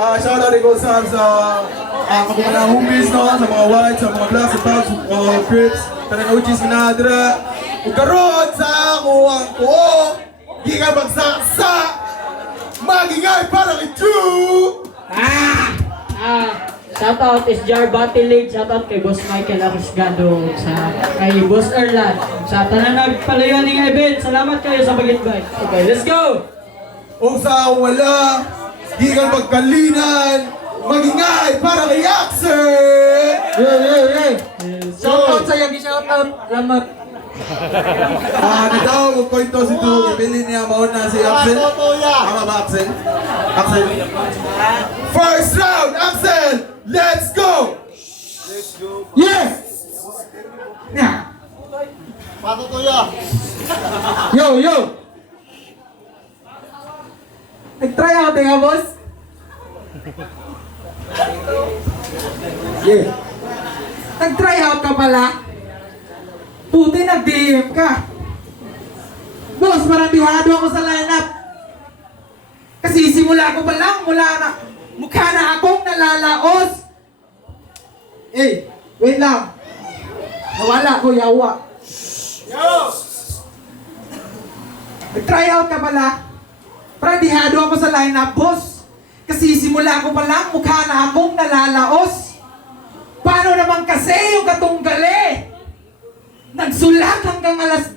Shoutout ko sa mga homies, no? Sa mga white, sa mga black, sa tags, crips, kanang OGs minadra. Ug karon sa kuwang ko, di ka magsaksa, magingay para kay Drew! Shoutout is Jar Batilig, shoutout kay Boss Michael Arisgado, sa kay Boss Erlan, sa tanan nagpalayan ng event. Salamat kayo sa pag-invite. Okay, let's go! O sa wala, di ka magkalinan, magingay para kay Axel! Shoutout sa Yagi, shoutout. Salamat. Nadaw ko kwento si Drew, ibili niya mauna si Axel. Tama ba Axel? Axel? First round, Axel! Let's go! Yes! Yeah. Patutuya. Yo! Nag-try out nga, boss? Yeah. Nag-try out ka pala? Puti, nag-DM ka. Boss, marabihado ako sa lineup. Kasi simula ko pa lang, mukha na akong nalalaos. Wait lang. Nawala ko, yawa. Nag-try out ka pala? Pradihado ako sa lineup, boss. Kasi simula ko pa lang, mukha na akong nalalaos. Paano naman kasi yung katunggali? Nagsulat hanggang alas 2.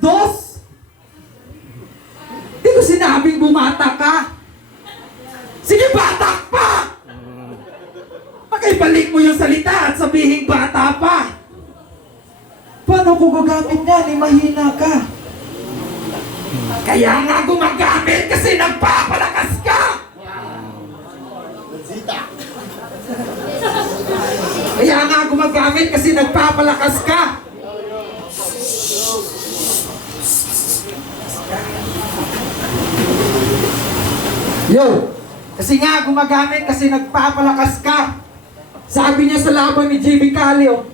Di ko sinabing bumata ka. Sige, batak pa! Pakibalik mo yung salita at sabihin bata pa. Paano ko gagamit yan? Mahina ka. Kaya nga gumagamit kasi nagpapalakas ka. Kaya nga gumagamit kasi nagpapalakas ka. Yo! Kasi nga gumagamit kasi nagpapalakas ka. Sabi niya sa laban ni JB Calio,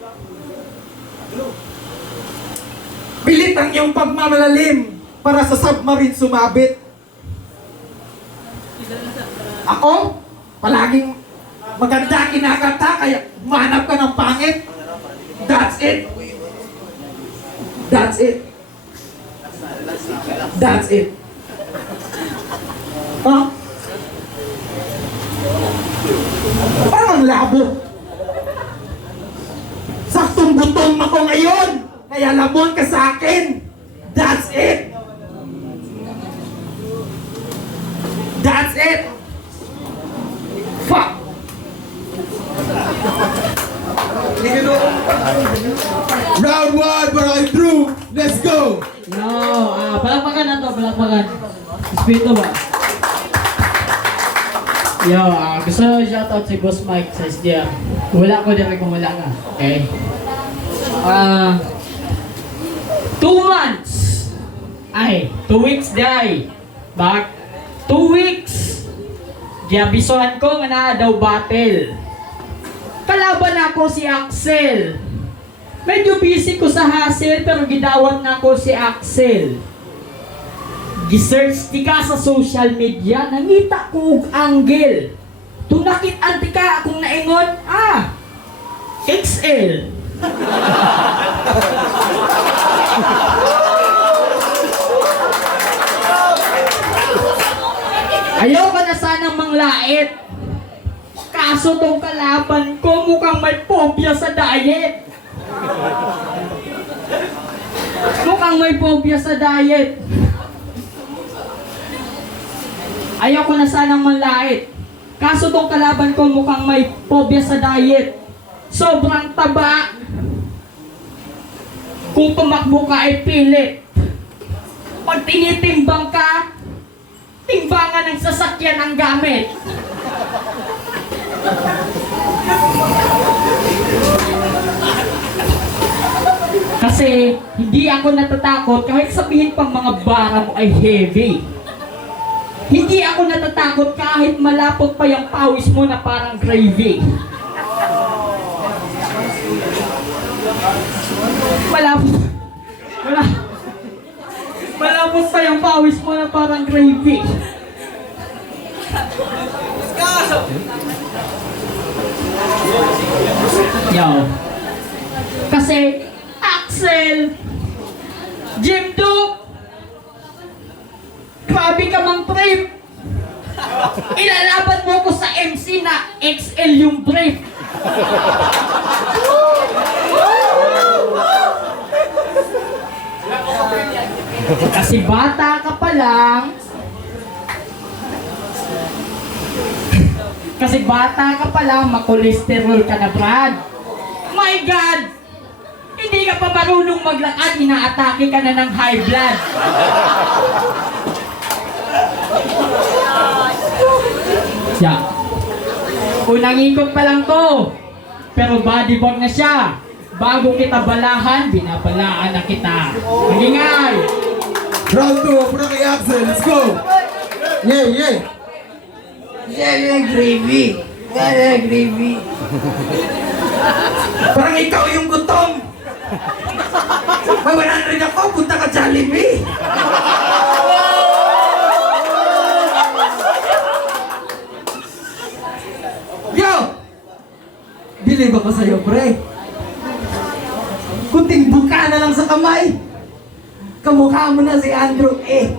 pilit ang iyong pagmamalalim para sa submarine sumabit. Ako, palaging maganda kinakanta kaya manap ka ng pangit. That's it. That's it. That's it. Huh? Parang ang labo. Saktong butong ako ngayon. Kaya labon ka sa akin. That's it. That's it. Fuck. Round 1 para kay Drew! Let's go! Palakpakan na to, palakpakan. Espiritu ba? Yo, gusto ko shoutout si Boss Mike sa SDR. Wala ko dito kung wala ka. Okay? 2 months. 2 weeks day. Back. 2 weeks. Giabisuhan ko nga na daw battle. Kalaban ako si Axel. Medyo busy ko sa hustle pero gidawat na ako si Axel. Gisearch di ka sa social media, nangita ko og angle. Tunakit anti ka akong naingon, XL. Ayaw ka na sanang manglait. Kaso tong kalaban ko mukhang may phobia sa diet. Mukhang may phobia sa diet. Ayaw ko na sanang manlait. Kaso tong kalaban ko mukhang may phobia sa diet. Sobrang taba. Kung tumakbo ka ay pilit. Pag tinitimbang ka, timbangan ng sasakyan ang gamit. Kasi hindi ako natatakot kahit sabihin pang mga bara mo ay heavy. Hindi ako natatakot kahit malapot pa yung pawis mo na parang gravy. Malapot pa yung pawis mo na parang gravy. Yo. Kasi, Axel, Jim Duke, grabe ka mang trip. Ilalaban mo ko sa MC na XL yung brief. Kasi bata ka pa lang. Kasi bata ka pa lang, makolesterol ka na, Brad. My God! Hindi ka pa marunong maglakad, inaatake ka na ng high blood. Yeah. Unang ikot pa lang to. Pero bodybag na siya. Bago kita balahan, binabalaan na kita. Magingay! Round 2, puna kay Axel, let's go! Yeah, yeah! Yeah, gravy. Yeah, gravy. Parang ikaw yung gutom. May 100 ako, punta ka Jollibee. Yo! Believe ako sa'yo, pre. Kunting buka na lang sa kamay. Kamukha mo na si Andrew. Eh.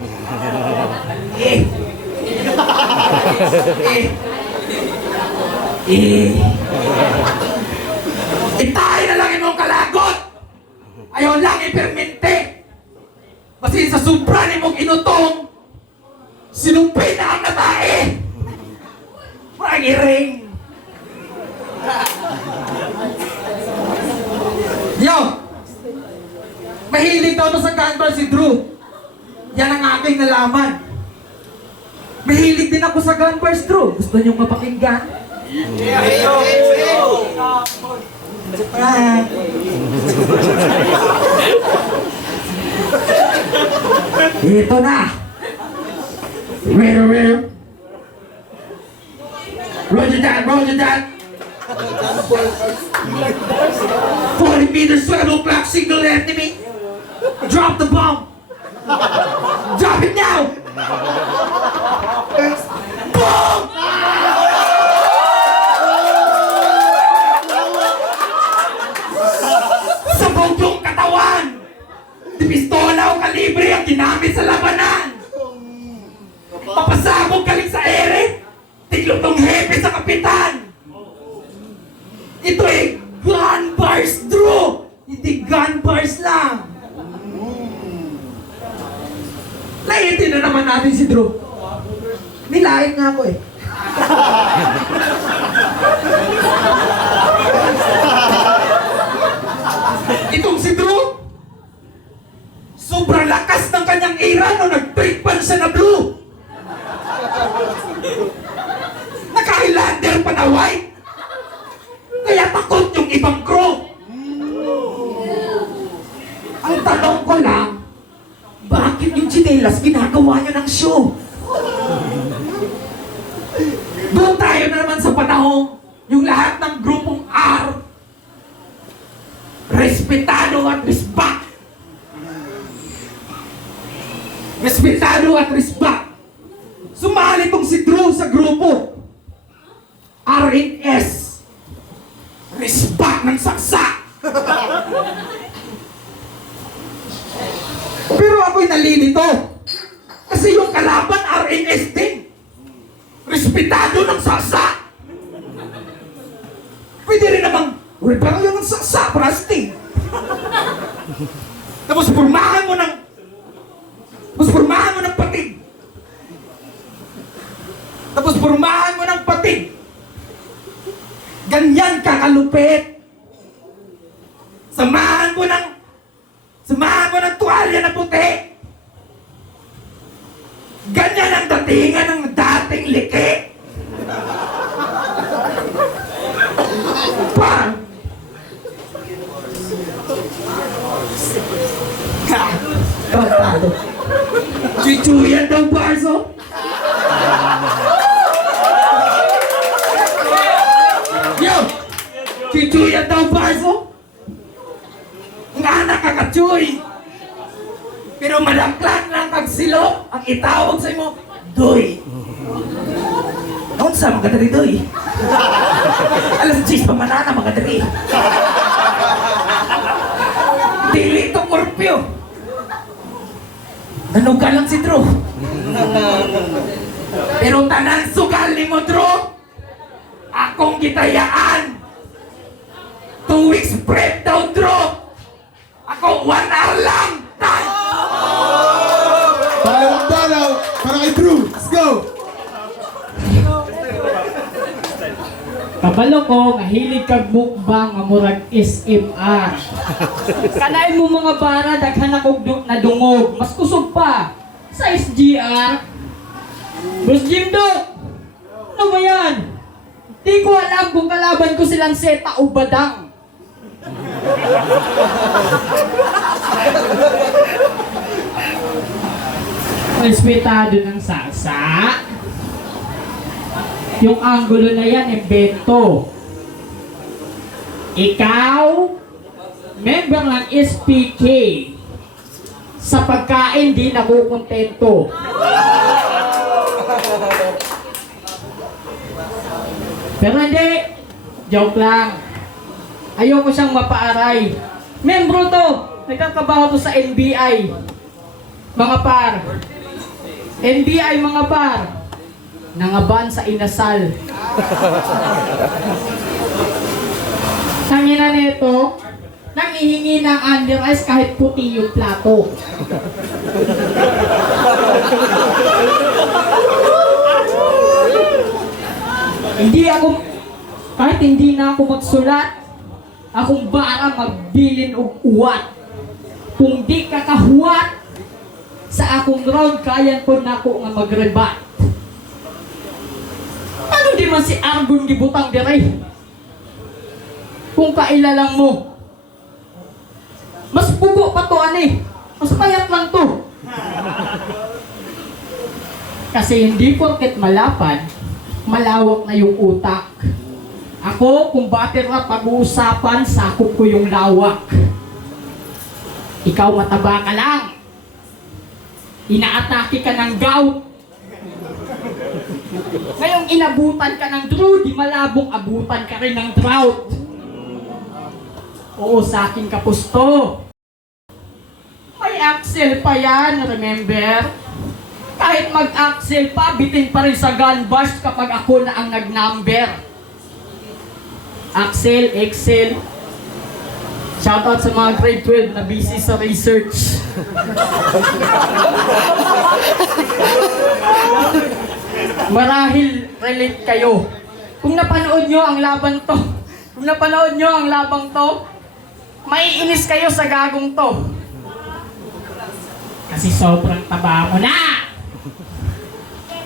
Itahin na lang imong kalagot. Ayaw lang ipermente. Kasi sa supra ni mong inutong, sinumpay na ang natae. Magiring. Yo! Mahilig daw to sa gunbar si Drew. Yan ang aking nalaman. Mahilig din ako sa gunbars, Drew. Gusto niyong mapakinggan? Ah. Ito na. Where? Roger that. 40 meters, 12 o'clock, signal enemy. Drop the bomb. Drop it now. Boom! Sabog yung katawan. Di pistola o kalibre ang ginamit sa labanan. Papasabog galing sa ere. Tiglog ng hepe sa kapitan. Ito ay gun bars, Drew! Hindi gun bars lang! Laitin na naman natin si Drew. Nilait nga ako eh. Itong si Drew, sobrang lakas ng kanyang ira nung nag-tripan siya na blue. Naka-Highlander pa na white. Kaya takot yung ibang crew. Ang tanong ko lang, bakit yung chinelas ginagawa nyo ng show? Doon tayo na naman sa panahon, yung lahat ng grupong R, respetado at respect. Respetado at respect. Sumali tong si Drew sa grupo RNS. Respect ng saksa. Pero ako'y nalilito. Kasi yung kalaban RNS din. Respetado ng saksa. Pwede rin namang rebellion ng saksa, prasti. Tapos purmahan mo ng patig. Tapos purmahan mo ng patig. Ganyan kakalupit. Samahan mo ng tuwalya na puti. Ganyan ang datingan ng dating liki. Pa! Tratado. Chuchuyan daw, Barzo. Yo! Chuchuyan daw, Barzo. Nga nakakachuy. Pero madaklan lang kag silo ang itawag sa imo, Doy. Ang Unsa mga diri doy? Alas 10 pa manana mga diri. Dili to korpyo. Nanuga lang si Drew. Pero tanan sugal ni mo, Drew. Akong gitayaan. 2 weeks breakdown, Drew. Ako 1 hour lang. Tay! Balaw para kay Drew. Let's go! Kabalo ko, nga hilig kag mukbang nga murag SMR. Kanain mo mga bara, daghan akong nadungog. Mas kusog pa. Sa SGR. Boss Jimdo! Ano ba yan? Di ko alam kung kalaban ko silang Seta o Badang. Respetado ng salsa. Yung angulo na yan, imbento. Ikaw, member ng SPK. Sa pagkain, di nakukontento. Pero hindi, joke lang. Ayoko siyang mapaaray. Membro to, nagkakabaho to sa NBI. Mga par. NBI mga par. Nangaban sa inasal. Hangina nito, nangihingi ng under ice kahit puti yung plato. Kahit hindi na ako magsulat, akong bara magbilin og uwat. Kung di ka kahuwat, sa akong round kayan po na ako nga magrebat. Ano di man si Argon gibutang diray? Kung kailalang mo, mas pugo pa to ani, mas payat lang to. Kasi hindi porket malapad, malawak na yung utak. Ako, kung bater na pag-uusapan, sakop ko yung lawak. Ikaw mataba ka lang. Inaatake ka ng gout. Ngayong inabutan ka ng Drew, di malabong abutan ka rin ng drought. Oo, sa aking kapusto. May Axel pa yan, remember? Kahit mag-Axel pa, bitin pa rin sa gun bust kapag ako na ang nag-number. Axel, Excel. Shoutout sa mga grade 12 na busy sa research. Marahil relate kayo. Kung napanood nyo ang labang to, maiinis kayo sa gagong to. Kasi sobrang taba mo na!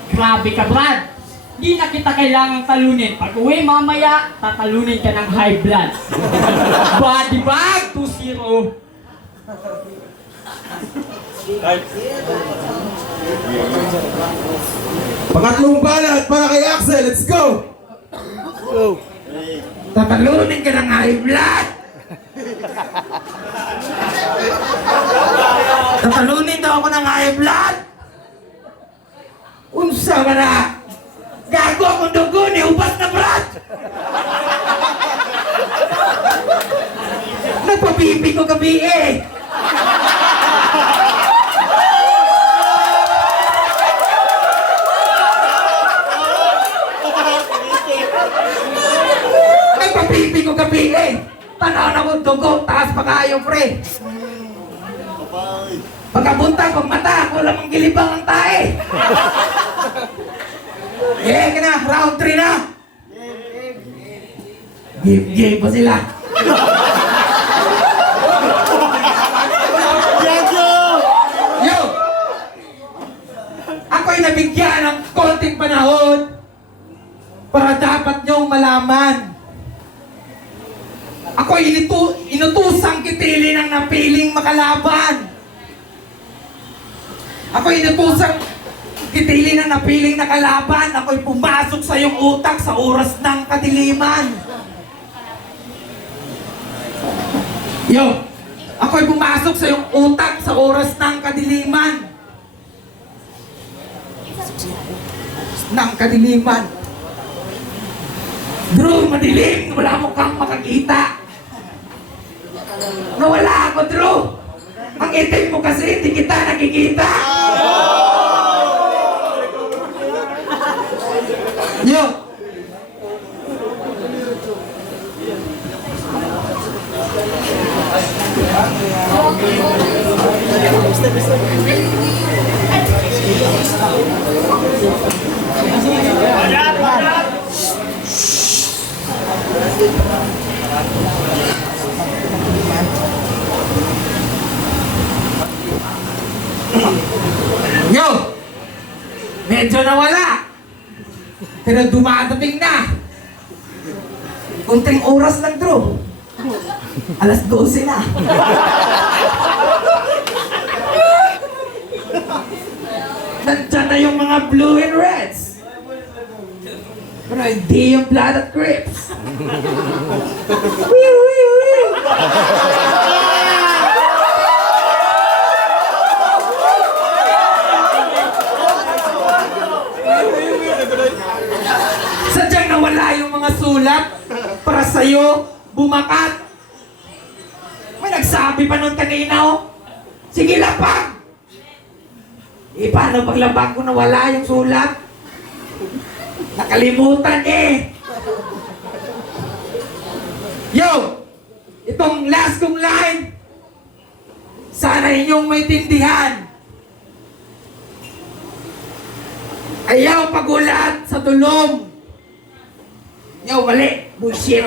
Grabe ka, Brad! Di na kita kailangang talunin. Pag uwi mamaya, tatalunin ka ng high blood. Body bag 2-0. Pangatlong balat para kay Axel. Let's go! Tatalunin ka ng high blood! Tatalunin daw ako ng high blood! Unsa ka na? Gago akong dugo ni ubas na brad! Nagpapipi ko gabi eh! Nagpapipi ko gabi eh! Tanaw na kong dugo, taas pa kayo pre! Pagkapunta, pag mata, ako lamang gilibang ang tae! Yeah, na, round 3 na! Give pa sila! Yo! Ako'y nabigyan ng konting panahon para dapat niyong malaman. Ako'y inutusang kitili ng napiling makalaban. Ako'y inutusang kitili ng napiling na kalaban. Ako'y pumasok sa iyong utak sa oras ng kadiliman. Yo! Ako'y pumasok sa iyong utak sa oras ng kadiliman. Ng kadiliman. Drew, madilim! Wala mo kang makakita! Nawala ako, Drew! Ang itim mo kasi, hindi kita nakikita! Yo! Yo! Medyo nawala! Pero dumadating na! Kunting oras lang, Drew. Alas 12 na. Nandyan na yung mga blue and reds. Pero hindi yung blood at grapes. Wiu, wiu, wiu. Sadyang nawala yung mga sulat para sa'yo bumakat. May nagsabi pa nun kanina, oh. Sige, lapag! Eh, paano paglabag ko nawala yung sulat? Nakalimutan eh! Yo! Itong last kong line, sana inyong may tindihan. Ayaw pagulat sa tulong. Yo, mali. Bullshit.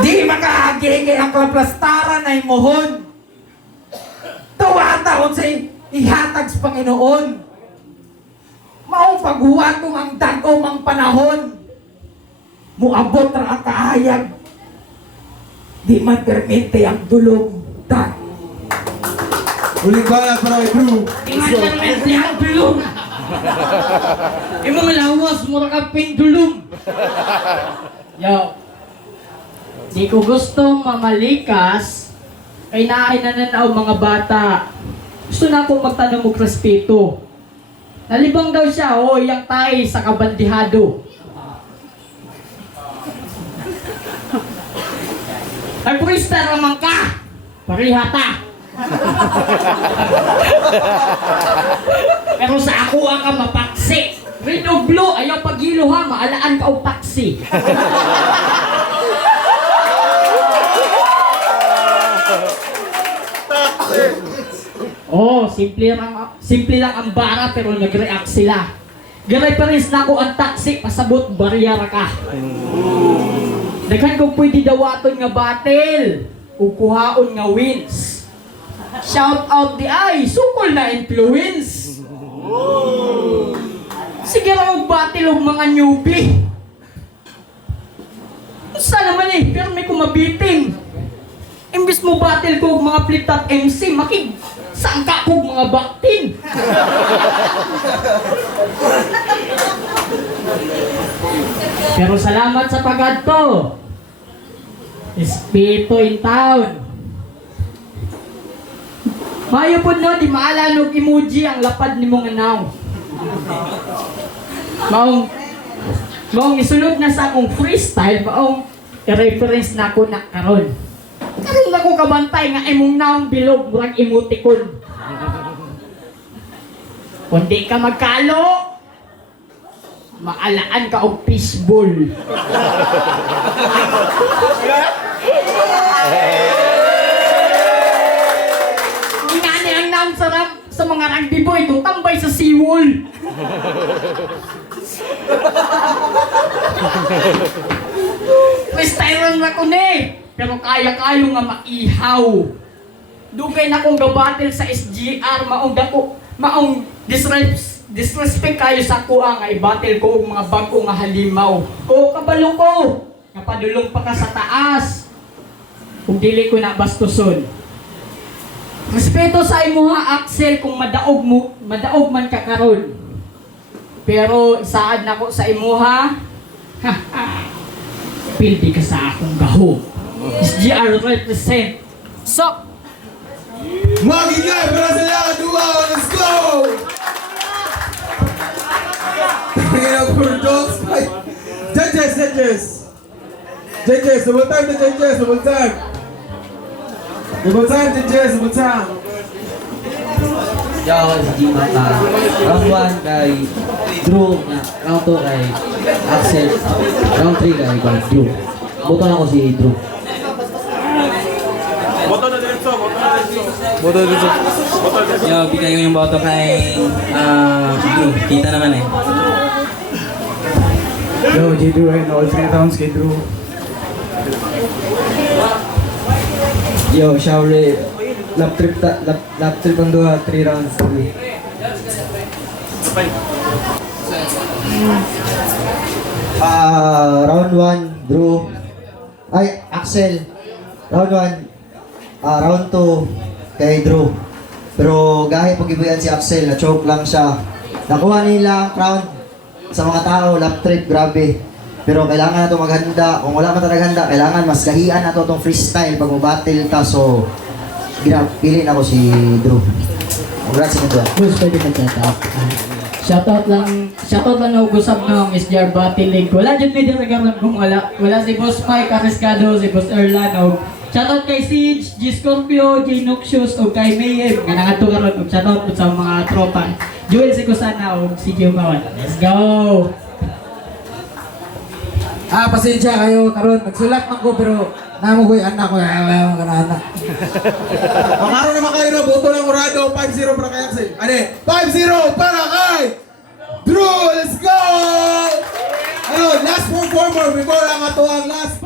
Di makaagigay ang kaplastaran ay mohon. Tawata kung sa ihatag sa Panginoon. Maong paghuwat kung ang dagom ang panahon. Muabot ra ang kaayag. Di man permite ang dulong dan. Uling balat para kay Drew. Di man permite ang dulong. Imong lawas, mura ka pendulum. Yo. Di ko gusto mamalikas kay naay nananaw mga bata. Gusto na akong magtanong og respeto. Nalibang daw siya, o yang tay sa kabandihado. Ay, purista naman ka! Parihata! Pero sa ako ka mapaksi. Red o blue, ayaw paghilo ha, maalaan ka o paksi. Oh, simple lang ang bara pero nag-react sila. Garay pa rin na ako ang taxi, pasabot bariyara ka. Daghan kong pwede dawaton nga battle o kuhaon nga wins. Shout out the eye, sukol na influence. Sige raw battle o mga newbie. Sana naman eh, pero may kumabiting. Imbis mo battle ko mga flip-top MC, sangka ko mga baktin. Pero salamat sa pagadto. Espiritu in town. Mayo po no, di maalanog emoji ang lapad ni mong anaw. Maong isunod na sa akong freestyle, maong i-reference na ako na karon. Karon na ko kabantay nga imong naong bilog murag emoticon. Kung di ka magkalo, maalaan ka og fishball. Ingani ang naam sa mga rugby boy kung tambay sa seawall. Freestyle na ko ni, pero kaya-kayo nga maihaw. Dugay na kong gabatil sa SGR, maong disrespect kayo sa kuha nga ibatil ko og mga bago nga halimaw. O kabalo ko, napadulong pa ka sa taas. Kung dili ko na bastuson. Respeto sa imo ha, Axel, kung madaog man ka karon. Pero isaad na ko sa imo ha. Pildi ka sa akong gaho. SGR represent. So, Magigay para sa lahat, let's go! judges. Judges, double time to judges, double time. Double time, judges, double time. Yo, ako si G Mata. Round 1 kay Drew. Round 2 kay Axel. Round 3 kay Drew. Boto ako si Drew. Yo, bigay ko yung boto kay Drew. Kita naman eh. Yo, J. Drew and all 3 rounds kay Drew. Yo, Shaori. Lap trip ang 2, 3 rounds. Round 1, Drew. Ay, Axel. Round 1. Round 2, kay Drew. Pero gahi pag-ibuyan si Axel, na-choke lang siya. Nakuha nila ang crown sa mga tao, lap trip, grabe. Pero kailangan na ito maghanda. Kung wala man talaga handa, kailangan mas gahian na ito itong freestyle pag mabattle ta. So, piliin ako si Drew. Congrats sa mga. Boss, pwede mag-shoutout. Shoutout lang na ugusap ng SJR Battle League. Wala dyan medyo nagkaroon kung wala. Wala si Boss Mike Arriscado, si Boss Erlan, o shoutout kay Siege, G Scorpio, J Noxious, o kay Mayhem. Nga nangato karon og shoutout po sa mga tropa. Joel Sikusana, o si Gio Bawan. Let's go! Pasensya kayo karon nagsulat man ko pero namugoy anak ko ayaw kana anak. Ang araw naman kayo na, boto lang Urado, 5-0 para kay Axel. Ano 5-0 para kay Drew! Let's go! Ano, last performer before ang ato ang last